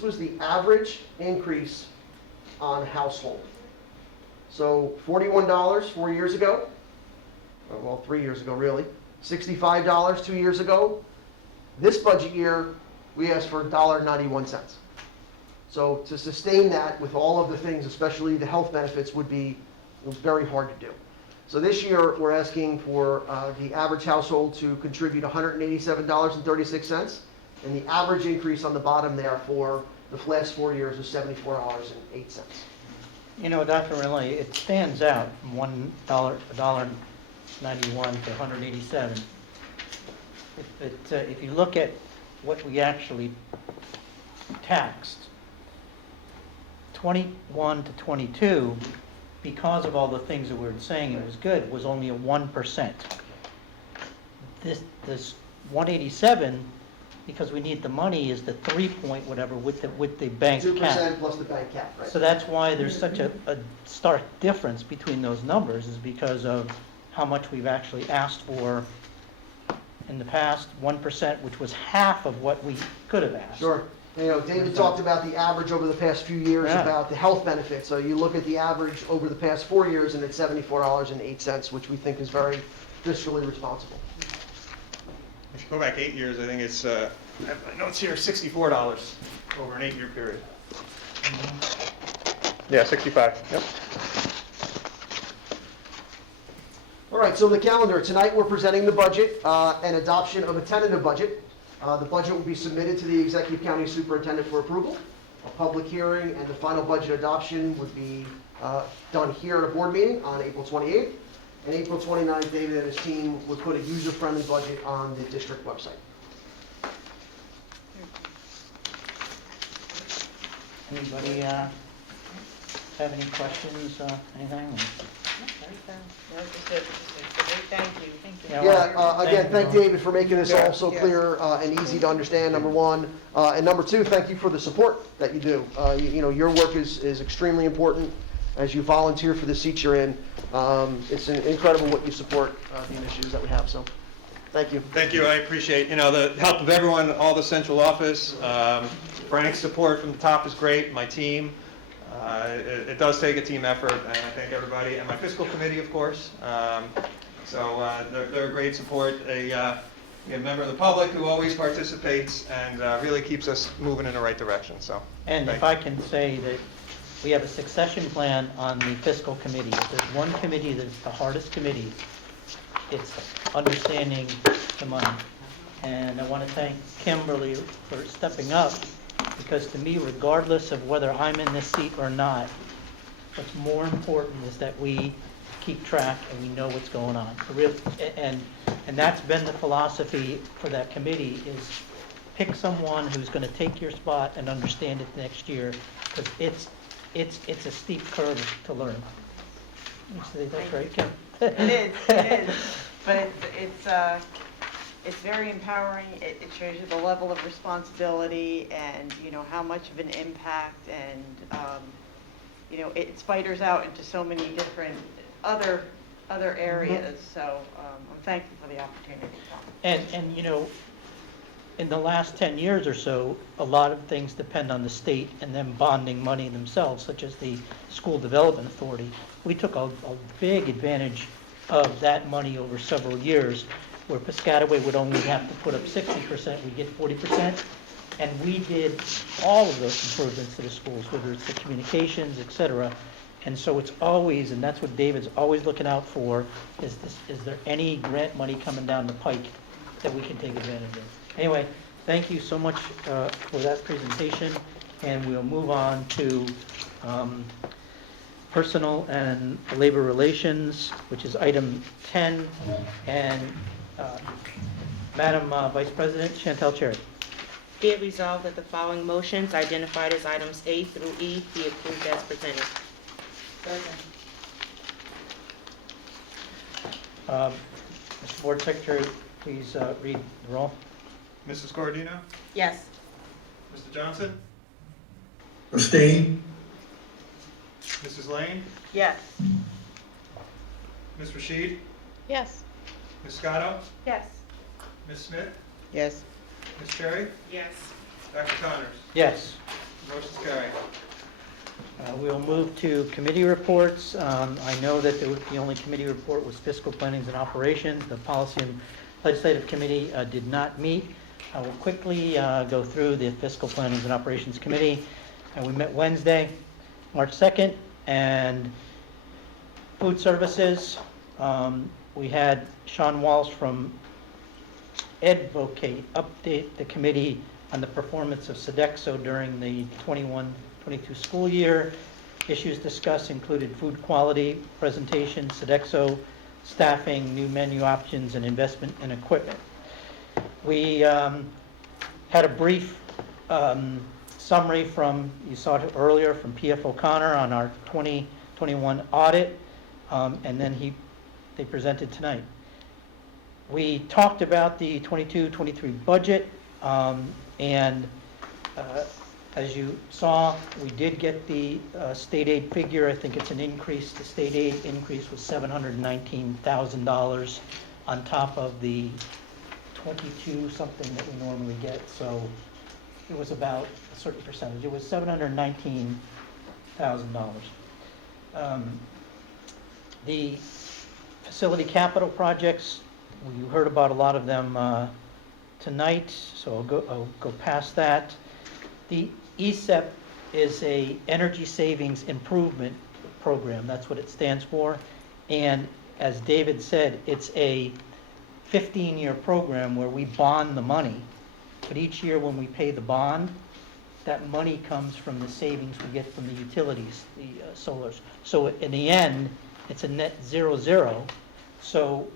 was the average increase on household. So $41 4 years ago, well, 3 years ago really, $65 2 years ago. This budget year, we asked for $1.91. So to sustain that with all of the things, especially the health benefits, was very hard to do. So this year, we're asking for the average household to contribute $187.36, and the average increase on the bottom there for the last 4 years is $74.08. You know, Dr. Riley, it stands out from $1.91 to 187. If you look at what we actually taxed, 21 to 22, because of all the things that we were saying it was good, was only a 1%. This 187, because we need the money, is the 3 point whatever with the bank cap. 2% plus the bank cap, right? So that's why there's such a stark difference between those numbers, is because of how much we've actually asked for in the past, 1%, which was half of what we could have asked. Sure. You know, David talked about the average over the past few years, Yeah. about the health benefits. So you look at the average over the past 4 years, and it's $74.08, which we think is very fiscally responsible. If you go back 8 years, I think it's, I have my notes here, $64 over an 8-year period. Yeah, 65, yep. All right, so the calendar. Tonight, we're presenting the budget and adoption of a tentative budget. The budget will be submitted to the Executive County Superintendent for approval. A public hearing and the final budget adoption would be done here at a board meeting on April 28th. And April 29th, David and his team would put a user-friendly budget on the district website. Anybody have any questions, anything? Thank you. Yeah, again, you. thank David for making this all so Yeah. clear and easy to understand, number one. And number two, thank you for the support that you do. You know, your work is extremely important as you volunteer for the seat you're in. It's incredible what you support the initiatives that we have, so thank you. Thank you, I appreciate, the help of everyone, all the central office. Frank's support from the top is great, my team. It does take a team effort, and I thank everybody, and my fiscal committee, of course. They're a great support. A member of the public who always participates and really keeps us moving in the right direction, so. And if I can say that we have a succession plan on the fiscal committee. If there's one committee that's the hardest committee, it's understanding the money. And I want to thank Kimberly for stepping up, because to me, regardless of whether I'm in this seat or not, what's more important is that we keep track and we know what's going on. And that's been the philosophy for that committee, is pick someone who's going to take your spot and understand it next year, because it's a steep curve to learn. You say that's right, Kim? It is, but it's very empowering. It shows you the level of responsibility and, how much of an impact, and, it spiders out into so many different other areas. So I'm thankful for the opportunity. And in the last 10 years or so, a lot of things depend on the state and them bonding money themselves, such as the School Development Authority. We took a big advantage of that money over several years, where Piscataway would only have to put up 60%, we get 40%. And we did all of those improvements to the schools, whether it's the communications, et cetera. And so it's always, and that's what David's always looking out for, is there any grant money coming down the pike that we can take advantage of? Anyway, thank you so much for that presentation, and we'll move on to Personal and Labor Relations, which is item 10. And Madam Vice President Chantel Cherry. Be it resolved that the following motions identified as items A through E be approved as presented. Mr. Board Secretary, please read the roll. Mrs. Cordino? Yes. Mr. Johnson? Abstain? Mrs. Lane? Yes. Ms. Rashid? Yes. Ms. Scotto? Yes. Ms. Smith? Yes. Ms. Cherry? Yes. Dr. Connors? Yes. Motion's carried. We'll move to committee reports. I know that the only committee report was fiscal plannings and operations. The policy and legislative committee did not meet. I will quickly go through the fiscal plannings and operations committee. We met Wednesday, March 2nd, and food services. We had Sean Walsh from Advocate update the committee on the performance of Sodexo during the 21-22 school year. Issues discussed included food quality, presentation, Sodexo, staffing, new menu options, and investment in equipment. We had a brief summary from, you saw it earlier, from P.F. O'Connor on our 2021 audit, and then they presented tonight. We talked about the 22-23 budget, and as you saw, we did get the state aid figure. I think it's an increase. The state aid increase was $719,000 on top of the 22 something that we normally get. So it was about a certain percentage. It was $719,000. The facility capital projects, you heard about a lot of them tonight, so I'll go past that. The ESEP is a energy savings improvement program. That's what it stands for. And as David said, it's a 15-year program where we bond the money. But each year when we pay the bond, that money comes from the savings we get from the utilities, the solars. So in the end, it's a net 0-0. So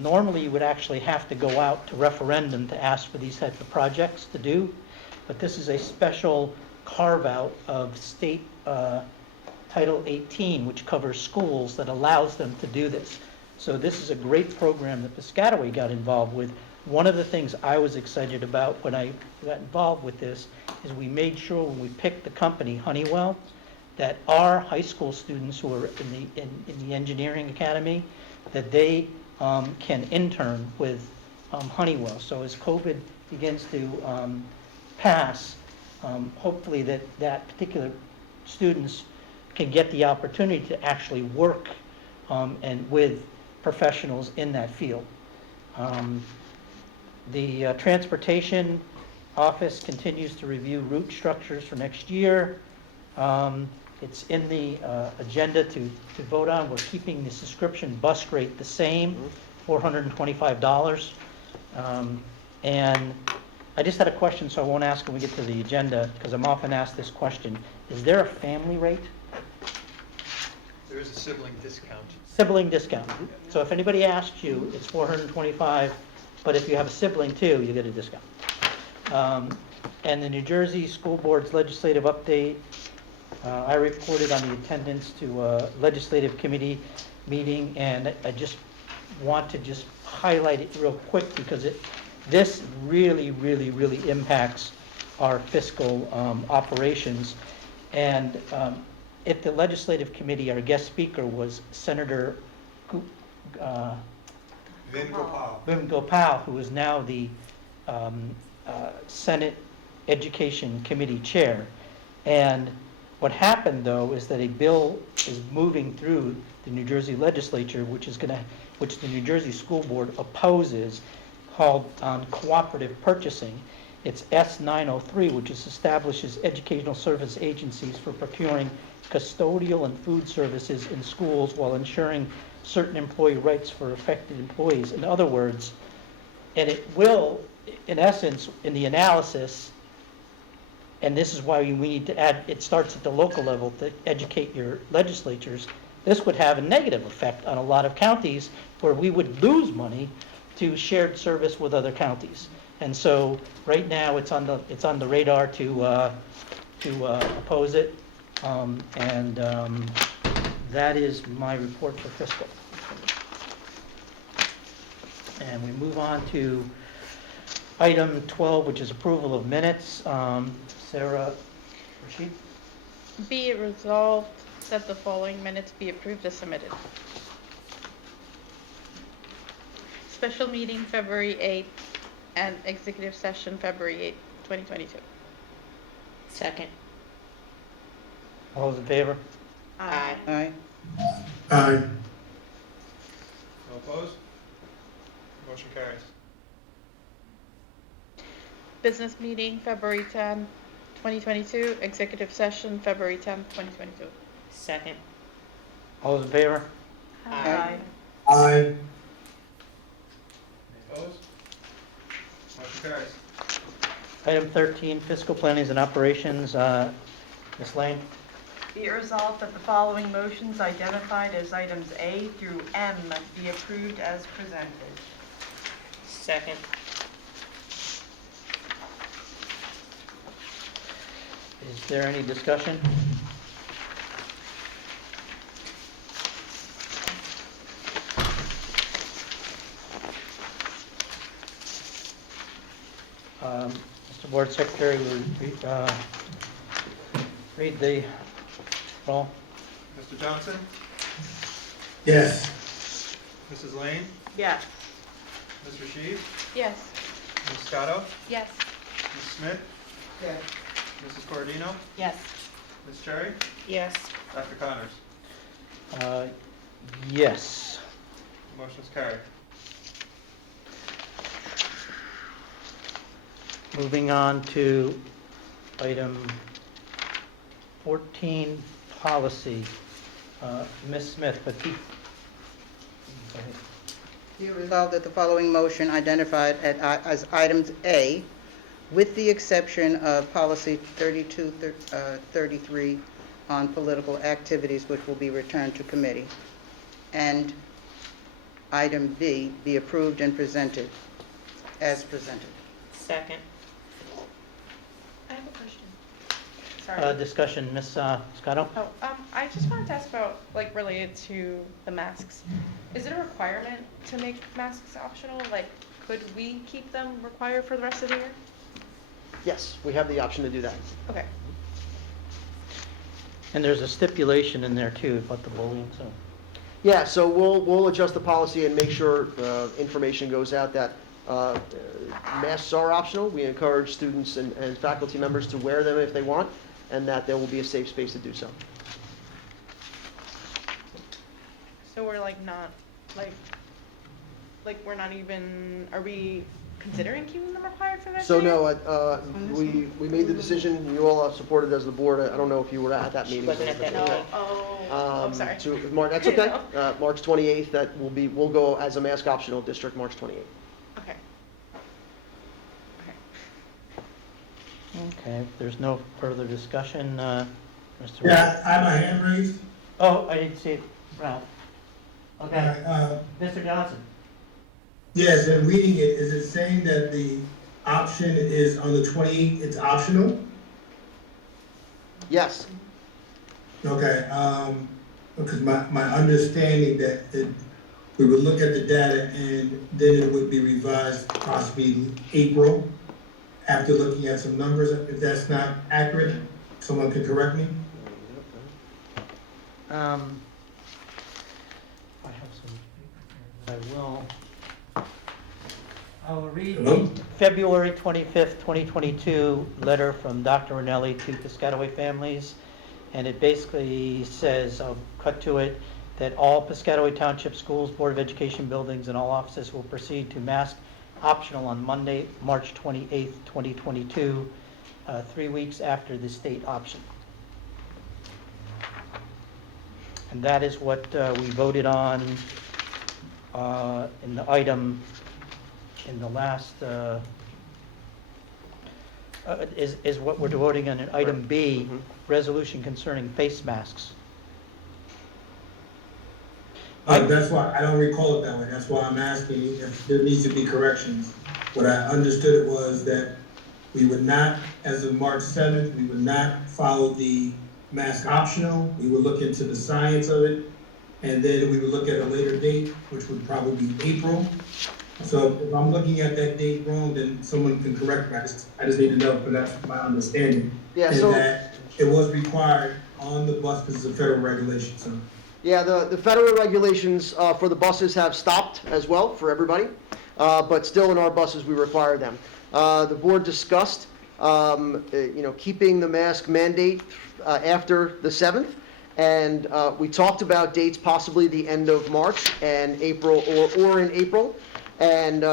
normally you would actually have to go out to referendum to ask for these types of projects to do. But this is a special carve-out of state Title 18, which covers schools, that allows them to do this. So this is a great program that Piscataway got involved with. One of the things I was excited about when I got involved with this is we made sure when we picked the company, Honeywell, that our high school students who are in the engineering academy, that they can intern with Honeywell. So as COVID begins to pass, hopefully that particular students can get the opportunity to actually work and with professionals in that field. The transportation office continues to review route structures for next year. It's in the agenda to vote on. We're keeping the subscription bus rate the same, $425. And I just had a question, so I won't ask when we get to the agenda, because I'm often asked this question. Is there a family rate? There is a sibling discount. Sibling discount. So if anybody asks you, it's $425, but if you have a sibling too, you get a discount. And the New Jersey School Board's legislative update, I reported on the attendance to a legislative committee meeting, and I just want to just highlight it real quick because this really, really, really impacts our fiscal operations. And at the legislative committee, our guest speaker was Senator Vim Gopal, who is now the Senate Education Committee Chair. And what happened, though, is that a bill is moving through the New Jersey legislature, which the New Jersey School Board opposes, called cooperative purchasing. It's S903, which establishes educational service agencies for procuring custodial and food services in schools while ensuring certain employee rights for affected employees. In other words, and it will, in essence, in the analysis, and this is why we need to add, it starts at the local level to educate your legislatures. This would have a negative effect on a lot of counties where we would lose money to shared service with other counties. And so right now it's on the radar to oppose it. That is my report for fiscal. And we move on to item 12, which is approval of minutes. Sarah Rashid? Be it resolved that the following minutes be approved as submitted. Special meeting February 8th and executive session February 8th, 2022. Second. All those in favor? Aye. Aye. Aye. No opposed? Motion carries. Business meeting, February 10th, 2022. Executive session, February 10th, 2022. Second. All those in favor? Aye. Aye. Any opposed? Motion carries. Item 13, fiscal plannings and operations. Ms. Lane? Be it resolved that the following motions identified as items A through M be approved as presented. Second. Is there any discussion? Mr. Board Secretary, will you read the roll? Mr. Johnson? Yes. Mrs. Lane? Yes. Mr. Sheed? Yes. Ms. Scotto? Yes. Ms. Smith? Yes. Mrs. Corodino? Yes. Ms. Cherry? Yes. Dr. Connors? Yes. Motion's carried. Moving on to item 14, policy. Ms. Smith, but go ahead. Be it resolved that the following motion identified as items A, with the exception of policy 3233 on political activities, which will be returned to committee, and item B be approved and presented as presented. Second. I have a question. Discussion, Ms. Scotto? Oh, I just wanted to ask about, like, related to the masks. Is it a requirement to make masks optional? Like, could we keep them required for the rest of the year? Yes, we have the option to do that. Okay. And there's a stipulation in there too about the bullying, so. Yeah, so we'll adjust the policy and make sure information goes out that masks are optional. We encourage students and faculty members to wear them if they want, and that there will be a safe space to do so. So we're like not, like we're not even, are we considering keeping them required for this So year? no, we made the decision, you all supported as the board. I don't know if you were at that meeting. Wasn't at that No, meeting. oh, I'm sorry. That's okay. March 28th, we'll go as a mask optional district, March 28th. Okay. Okay, if there's no further discussion, Mr. Yeah, I have my hand raised. Oh, I didn't see it, Ralph. Okay, Okay, Mr. Johnson? yes, in reading it, is it saying that the option is on the 28th, it's optional? Yes, Okay, because my understanding that we would look at the data and then it would be revised possibly April after looking at some numbers. If that's not accurate, someone can correct me. I have some, I will read Hello? the February 25th, 2022 letter from Dr. Rinelli to Piscataway families. And it basically says, I'll cut to it, that all Piscataway Township Schools, Board of Education buildings, and all offices will proceed to mask optional on Monday, March 28th, 2022, 3 weeks after the state option. And that is what we voted on in the item, in the last, is what we're voting on in item B, resolution concerning face masks. That's why, I don't recall it that way, that's why I'm asking if there needs to be corrections. What I understood was that we would not, as of March 7th, we would not follow the mask optional, we would look into the science of it, and then we would look at a later date, which would probably be April. So if I'm looking at that date wrong, then someone can correct me, I just need to know, but that's my understanding. Yeah, is so- that it was required on the bus because it's a federal regulation, so. yeah, the federal regulations for the buses have stopped as well for everybody, but still in our buses, we require them. The board discussed keeping the mask mandate after the 7th. And we talked about dates, possibly the end of March and April, or in April. And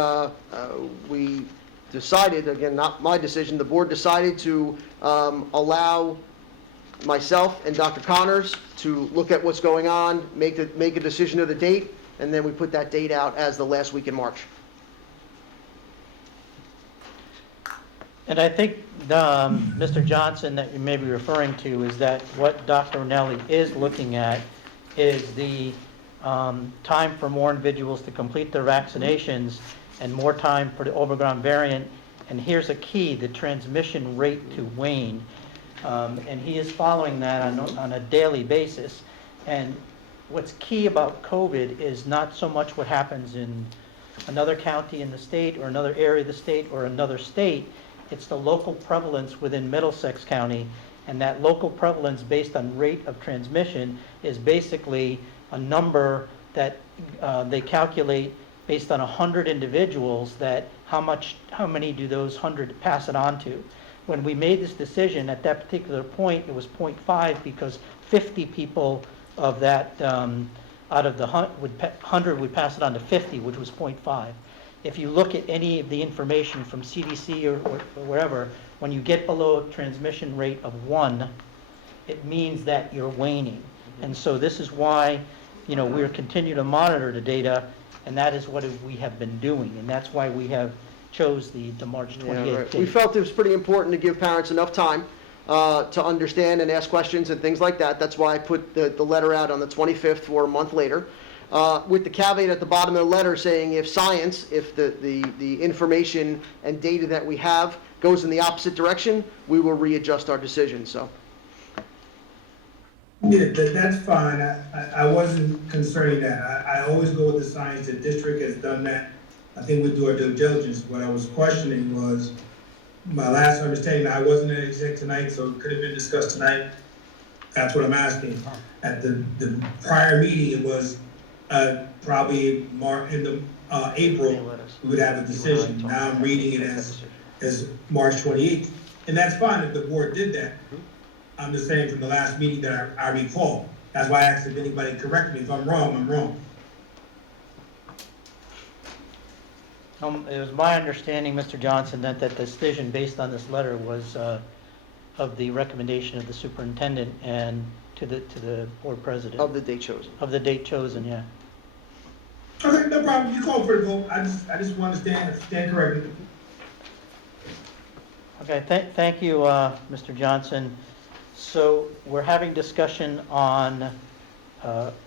we decided, again, not my decision, the board decided to allow myself and Dr. Connors to look at what's going on, make a decision of the date, and then we put that date out as the last week in March. And I think, Mr. Johnson, that you may be referring to is that what Dr. Rinelli is looking at is the time for more individuals to complete their vaccinations and more time for the Omicron variant. And here's a key, the transmission rate to wane. And he is following that on a daily basis. And what's key about COVID is not so much what happens in another county in the state or another area of the state or another state. It's the local prevalence within Middlesex County, and that local prevalence based on rate of transmission is basically a number that they calculate based on 100 individuals, that how many do those 100 pass it on to. When we made this decision, at that particular point, it was 0.5 because 50 people of that, out of the 100 would pass it on to 50, which was 0.5. If you look at any of the information from CDC or wherever, when you get below a transmission rate of 1, it means that you're waning. And so this is why, we're continue to monitor the data, and that is what we have been doing. And that's why we have chose the March 28th Yeah, right. date. We felt it was pretty important to give parents enough time to understand and ask questions and things like that. That's why I put the letter out on the 25th for a month later. With the caveat at the bottom of the letter saying if the information and data that we have goes in the opposite direction, we will readjust our decision, so. Yeah, that's fine. I wasn't concerning that. I always go with the science. The district has done that. I think we do our due diligence. What I was questioning was, my last understanding, I wasn't an exec tonight, so it could have been discussed tonight. That's what I'm asking. At the prior meeting, it was probably April, we would have a decision. Now I'm reading it as March 28th. And that's fine if the board did that. I'm just saying from the last meeting that I recall. That's why I asked if anybody correct me. If I'm wrong, I'm wrong. It was my understanding, Mr. Johnson, that the decision based on this letter was of the recommendation of the superintendent and to the board president. Of the date chosen. Of the date chosen, yeah. Okay, no problem. You call for the vote. I just want to stand corrected. Okay, thank you, Mr. Johnson. So we're having discussion on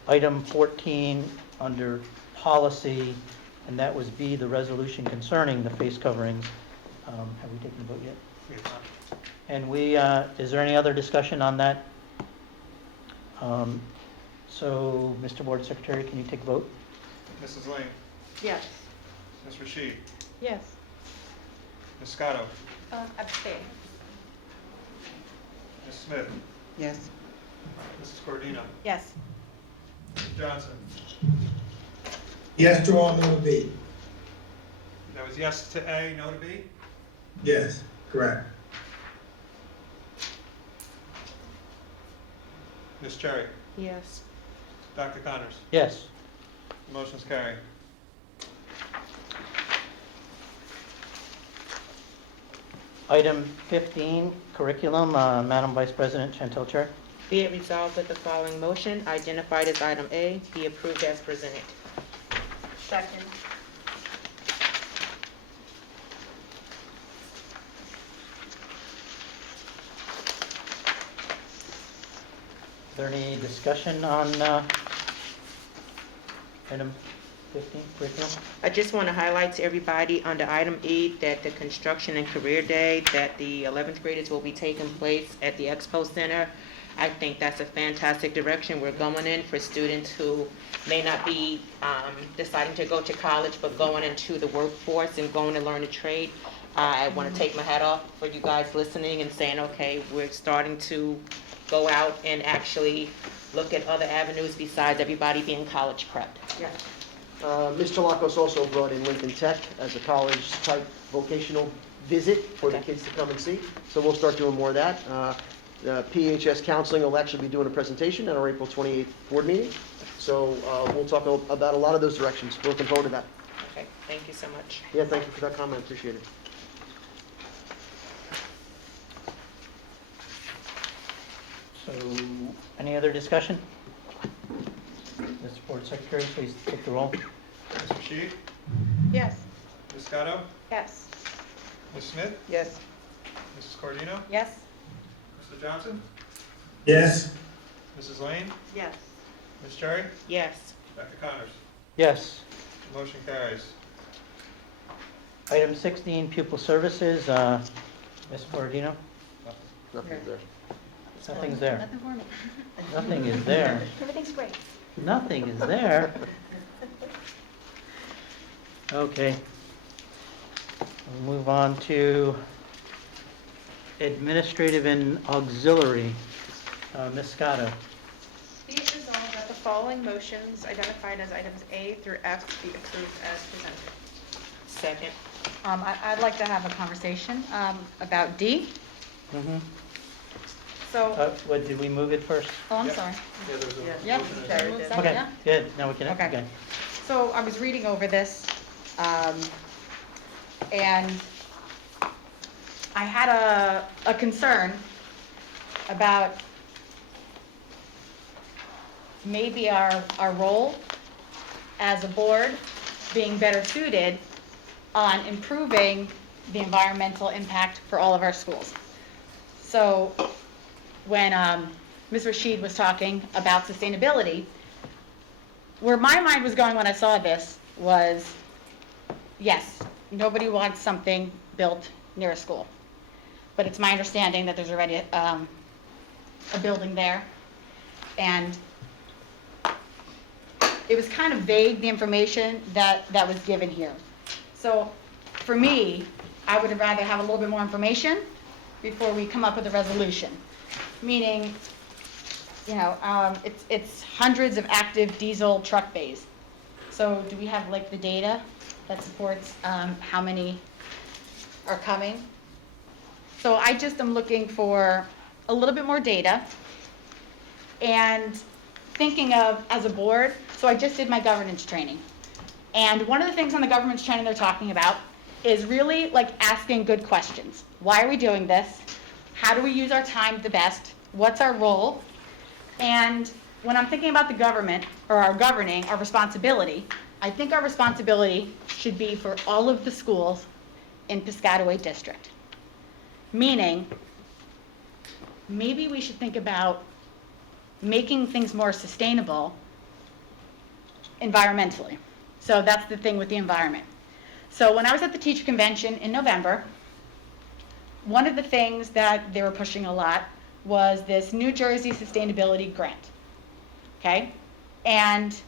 item 14 under policy, and that was B, the resolution concerning the face coverings. Have we taken the vote yet? And is there any other discussion on that? So, Mr. Board Secretary, can you take a vote? Mrs. Lane, Yes. Ms. Rashid, Yes. Ms. Scotto, Abstain. Ms. Smith, Yes. Mrs. Cordino, Yes. Mr. Johnson. Yes to all, no to B. That was yes to A, no to B? Yes, correct. Ms. Cherry, Yes. Dr. Connors, Yes. motion's carried. Item 15, curriculum, Madam Vice President Chantel Cherry. Be it resolved that the following motion, identified as item A, be approved as presented. Second. Is there any discussion on item 15, curriculum? I just want to highlight to everybody under item E that the construction and career day that the 11th graders will be taking place at the Expo Center. I think that's a fantastic direction we're going in for students who may not be deciding to go to college, but going into the workforce and going to learn a trade. I want to take my hat off for you guys listening and saying, okay, we're starting to go out and actually look at other avenues besides everybody being college prepped. Yes. Ms. Chalakos also brought in Lincoln Tech as a college-type vocational visit for the Okay. kids to come and see. So we'll start doing more of that. PHS Counseling will actually be doing a presentation at our April 28th board meeting. So we'll talk about a lot of those directions. We're looking forward to that. Okay, thank you so much. Yeah, thank you for that comment, appreciate it. So, any other discussion? Mr. Board Secretary, please take the roll. Ms. Rashid? Yes. Ms. Scotto? Yes. Ms. Smith? Yes. Mrs. Cordino? Yes? Mr. Johnson? Yes, Mrs. Lane? Yes. Ms. Cherry? Yes. Dr. Connors? Yes. Motion carries. Item 16, pupil services, Ms. Borodino? Nothing there. Nothing's there. Nothing for me. Nothing is there. Everything's great. Nothing is there. Okay. We'll move on to administrative and auxiliary. Ms. Scotto. Be it resolved that the following motions identified as items A through F be approved as presented. Second. I'd like to have a conversation about D. So, What, did we move it first? Oh, I'm Yep. sorry. Yeah, there's a Yep. motion and a Should I second. move second, Okay, yeah? good, now we can, Okay. okay. So I was reading over this, and I had a concern about maybe our role as a board being better suited on improving the environmental impact for all of our schools. So when Ms. Rashid was talking about sustainability, where my mind was going when I saw this was, yes, nobody wants something built near a school. But it's my understanding that there's already a building there. And it was kind of vague, the information that was given here. So for me, I would rather have a little bit more information before we come up with a resolution. Meaning, you know, it's hundreds of active diesel truck bays. So do we have like the data that supports how many are coming? So I just am looking for a little bit more data and thinking of, as a board, so I just did my governance training. And one of the things on the governance training they're talking about is really like asking good questions. Why are we doing this? How do we use our time the best? What's our role? And when I'm thinking about the government, or our governing, our responsibility, I think our responsibility should be for all of the schools in Piscataway District. Meaning, maybe we should think about making things more sustainable environmentally. So that's the thing with the environment. So when I was at the teacher convention in November, one of the things that they were pushing a lot was this New Jersey Sustainability Grant. Okay? And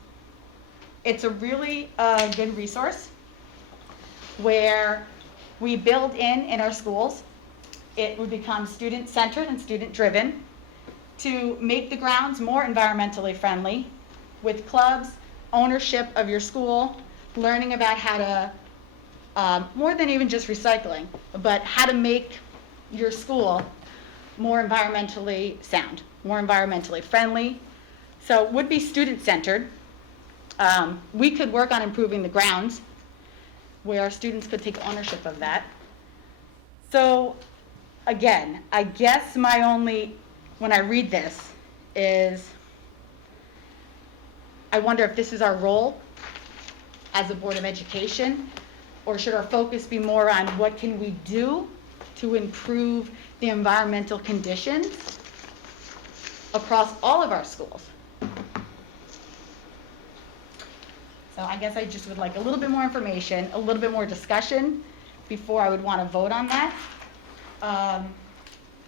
it's a really good resource where we build in our schools. It would become student-centered and student-driven to make the grounds more environmentally friendly with clubs, ownership of your school, learning about how to, more than even just recycling, but how to make your school more environmentally sound, more environmentally friendly. So it would be student-centered. We could work on improving the grounds where our students could take ownership of that. So again, I guess my only, when I read this, is I wonder if this is our role as a Board of Education, or should our focus be more on what can we do to improve the environmental conditions across all of our schools? So I guess I just would like a little bit more information, a little bit more discussion before I would want to vote on that.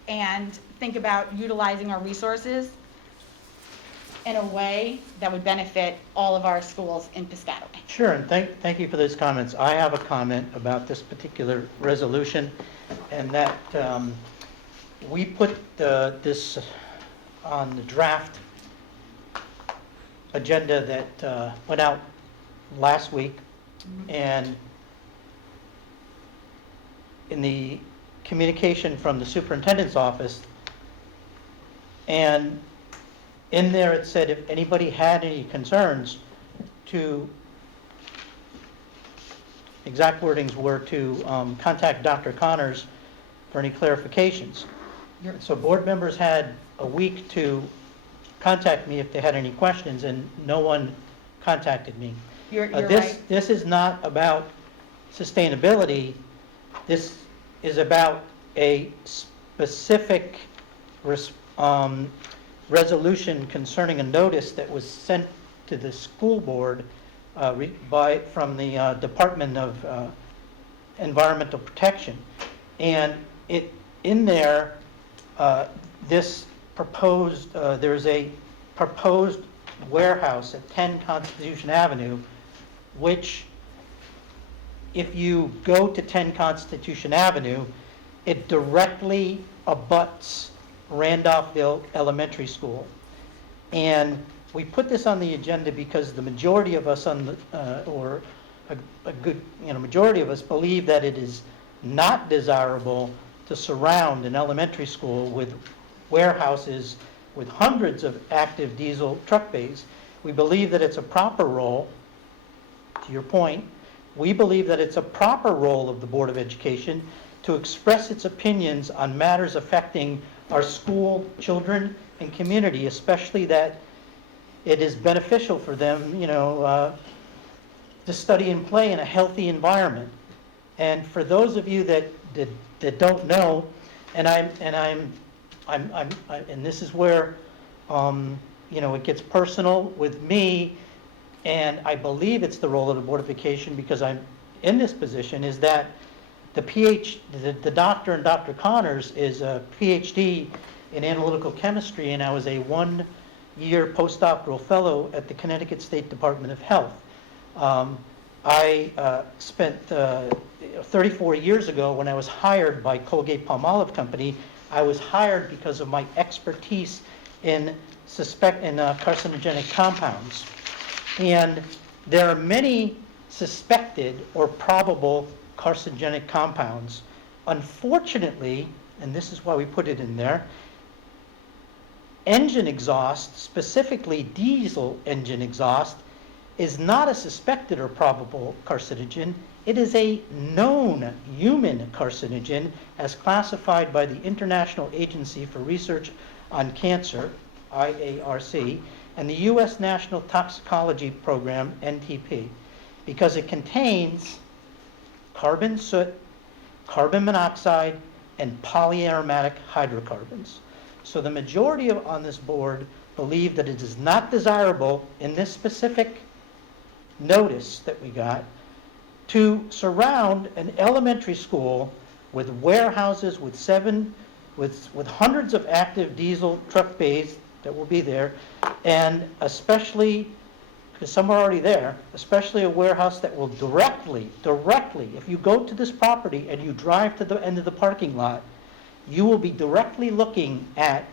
And think about utilizing our resources in a way that would benefit all of our schools in Piscataway. Sure, and thank you for those comments. I have a comment about this particular resolution, and that we put this on the draft agenda that went out last week, and in the communication from the superintendent's office, and in there it said if anybody had any concerns to, exact wordings were to contact Dr. Connors for any clarifications. So board members had a week to contact me if they had any questions, and no one contacted me. You're This right. This is not about sustainability. This is about a specific resolution concerning a notice that was sent to the school board from the Department of Environmental Protection. And in there, this proposed, there's a proposed warehouse at 10 Constitution Avenue, which, if you go to 10 Constitution Avenue, it directly abuts Randolphville Elementary School. And we put this on the agenda because the majority of us or a good, majority of us believe that it is not desirable to surround an elementary school with warehouses with hundreds of active diesel truck bays. We believe that it's a proper role, to your point, we believe that it's a proper role of the Board of Education to express its opinions on matters affecting our school children and community, especially that it is beneficial for them, to study and play in a healthy environment. And for those of you that don't know, and this is where, it gets personal with me, and I believe it's the role of the Board of Education because I'm in this position, is that the doctor and Dr. Connors is a PhD in analytical chemistry, and I was a 1-year postdoctoral fellow at the Connecticut State Department of Health. I spent 34 years ago when I was hired by Colgate-Palmolive Company. I was hired because of my expertise in carcinogenic compounds. And there are many suspected or probable carcinogenic compounds. Unfortunately, and this is why we put it in there, engine exhaust, specifically diesel engine exhaust, is not a suspected or probable carcinogen. It is a known human carcinogen as classified by the International Agency for Research on Cancer, IARC, and the U.S. National Toxicology Program, NTP, because it contains carbon soot, carbon monoxide, and polyaromatic hydrocarbons. So the majority on this board believe that it is not desirable in this specific notice that we got to surround an elementary school with warehouses with hundreds of active diesel truck bays that will be there, and especially, because some are already there, especially a warehouse that will directly, if you go to this property and you drive to the end of the parking lot, you will be directly looking at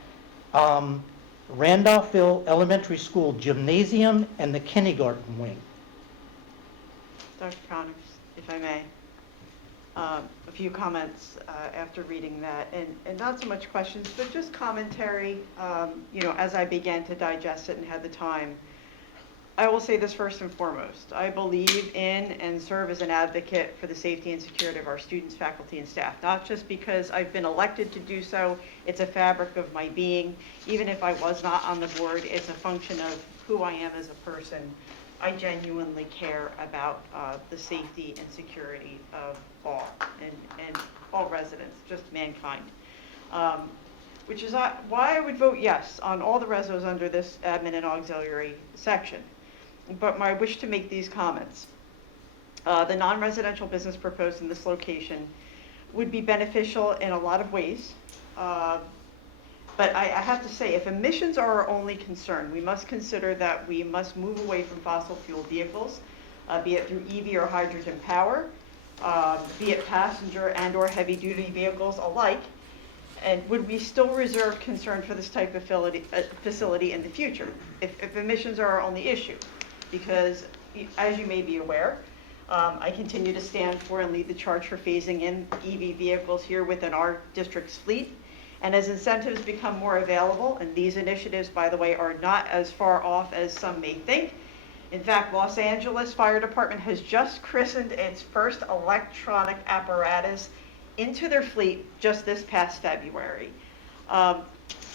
Randolphville Elementary School gymnasium and the kindergarten wing. Dr. Connors, if I may, a few comments after reading that, and not so much questions, but just commentary, as I began to digest it and had the time. I will say this first and foremost. I believe in and serve as an advocate for the safety and security of our students, faculty, and staff, not just because I've been elected to do so. It's a fabric of my being. Even if I was not on the board, it's a function of who I am as a person. I genuinely care about the safety and security of all, and all residents, just mankind. Which is why I would vote yes on all the resos under this admin and auxiliary section. But I wish to make these comments. The non-residential business proposed in this location would be beneficial in a lot of ways. But I have to say, if emissions are our only concern, we must consider that we must move away from fossil fuel vehicles, be it through EV or hydrogen power, be it passenger and or heavy duty vehicles alike. And would we still reserve concern for this type of facility in the future if emissions are our only issue? Because as you may be aware, I continue to stand for and lead the charge for phasing in EV vehicles here within our district's fleet. And as incentives become more available, and these initiatives, by the way, are not as far off as some may think. In fact, Los Angeles Fire Department has just christened its first electronic apparatus into their fleet just this past February.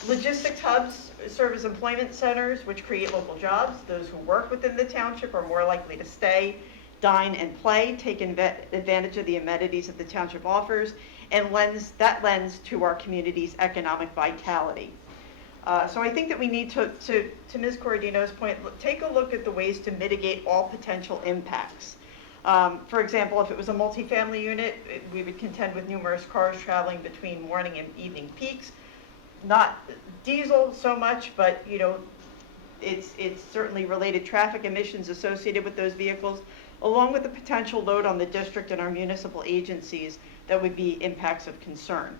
Logistics hubs serve as employment centers which create local jobs. Those who work within the township are more likely to stay, dine, and play, take advantage of the amenities that the township offers, and that lends to our community's economic vitality. So I think that we need to Ms. Corradino's point, take a look at the ways to mitigate all potential impacts. For example, if it was a multifamily unit, we would contend with numerous cars traveling between morning and evening peaks. Not diesel so much, but it's certainly related traffic emissions associated with those vehicles, along with the potential load on the district and our municipal agencies that would be impacts of concern.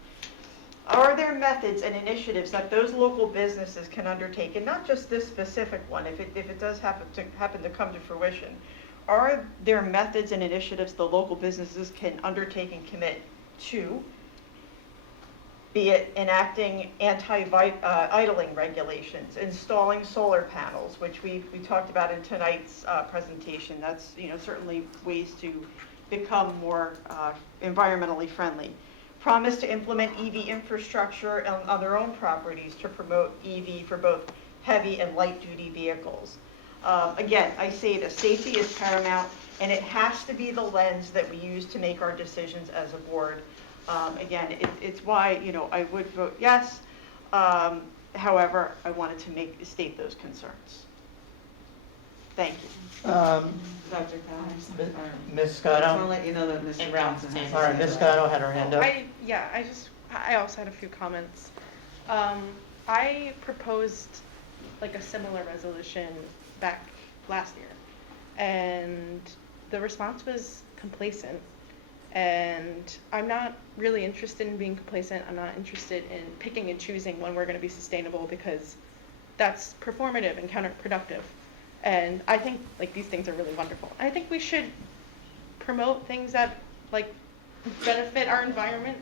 Are there methods and initiatives that those local businesses can undertake, and not just this specific one, if it does happen to come to fruition? Are there methods and initiatives the local businesses can undertake and commit to, be it enacting anti-idling regulations, installing solar panels, which we talked about in tonight's presentation. That's certainly ways to become more environmentally friendly. Promise to implement EV infrastructure on their own properties to promote EV for both heavy and light duty vehicles. Again, I say that safety is paramount, and it has to be the lens that we use to make our decisions as a board. Again, it's why I would vote yes. However, I wanted to state those concerns. Thank you. Dr. Ms. I just want Scotto? to let you know that Mr. Johnson has. All right, Ms. Scotto had her hand up. I also had a few comments. I proposed like a similar resolution back last year, and the response was complacent. And I'm not really interested in being complacent. I'm not interested in picking and choosing when we're going to be sustainable, because that's performative and counterproductive. And I think like these things are really wonderful. I think we should promote things that like benefit our environment,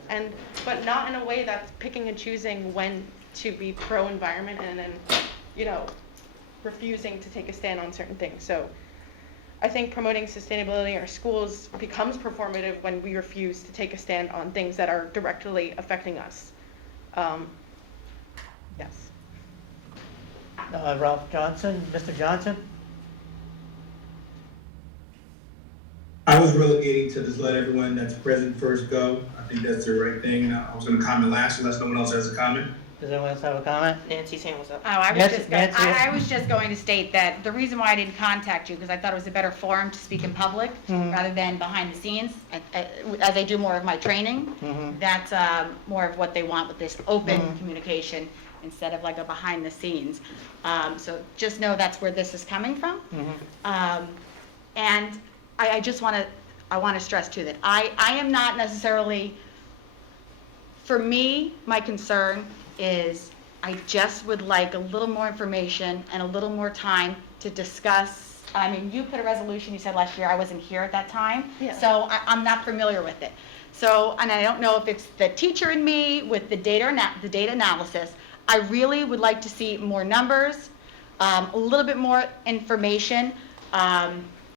but not in a way that's picking and choosing when to be pro-environment and then refusing to take a stand on certain things. So I think promoting sustainability in our schools becomes performative when we refuse to take a stand on things that are directly affecting us. Yes. Ralph Johnson, Mr. Johnson? I was relegating to just let everyone that's present first go. I think that's the right thing. And I was gonna comment last unless no one else has a comment. Does anyone else have a comment? Nancy's hand was up. Oh, I was Nancy- just going, Nancy? I was just going to state that the reason why I didn't contact you, because I thought it was a better forum to speak in public rather than behind the scenes, as I do more of my training. That's more of what they want with this open communication instead of like a behind the scenes. So just know that's where this is coming from. And I just want to stress too that I am not necessarily, for me, my concern is I just would like a little more information and a little more time to discuss. I mean, you put a resolution, you said last year, I wasn't here at that time, so I'm not familiar with it. So, and I don't know if it's the teacher in me with the data analysis. I really would like to see more numbers, a little bit more information.